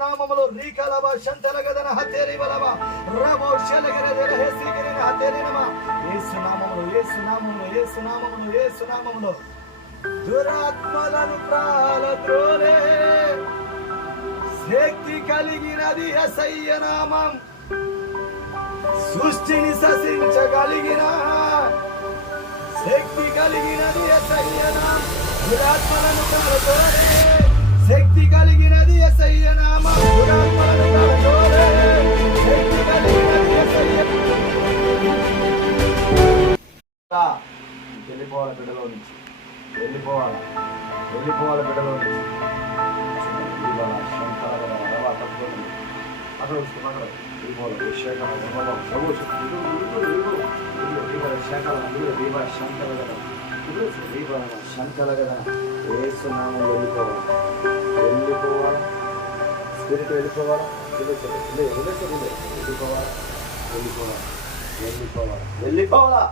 నామములో రీకలవ శంతలగదన హతేరి బలవ రమో శలగరదల హేసిగరన హతేరినమ యేసు నామములో యేసు నామములో యేసు నామములో యేసు నామములో దురాత్మలను ప్రాలద్రోలే శక్తి కలిగినది యేసయ్య నామం సృష్టిని శాసించగలిగిన శక్తి కలిగినది యేసయ్య నామం దురాత్మలను ప్రాలద్రోలే శక్తి కలిగినది యేసయ్య నామం దురాత్మలను ప్రాలద్రోలే శక్తి కలిగినది యేసయ్య వెళ్ళిపోవాలి బిడ్డలో నుంచి వెళ్ళిపోవాలి బిడ్డలో నుంచి అక్కడ శంకలగదన ఏసునామం వెళ్ళిపోవాలి స్పిరిట్ వెళ్ళిపోవాలా వెళ్ళిపోవాలా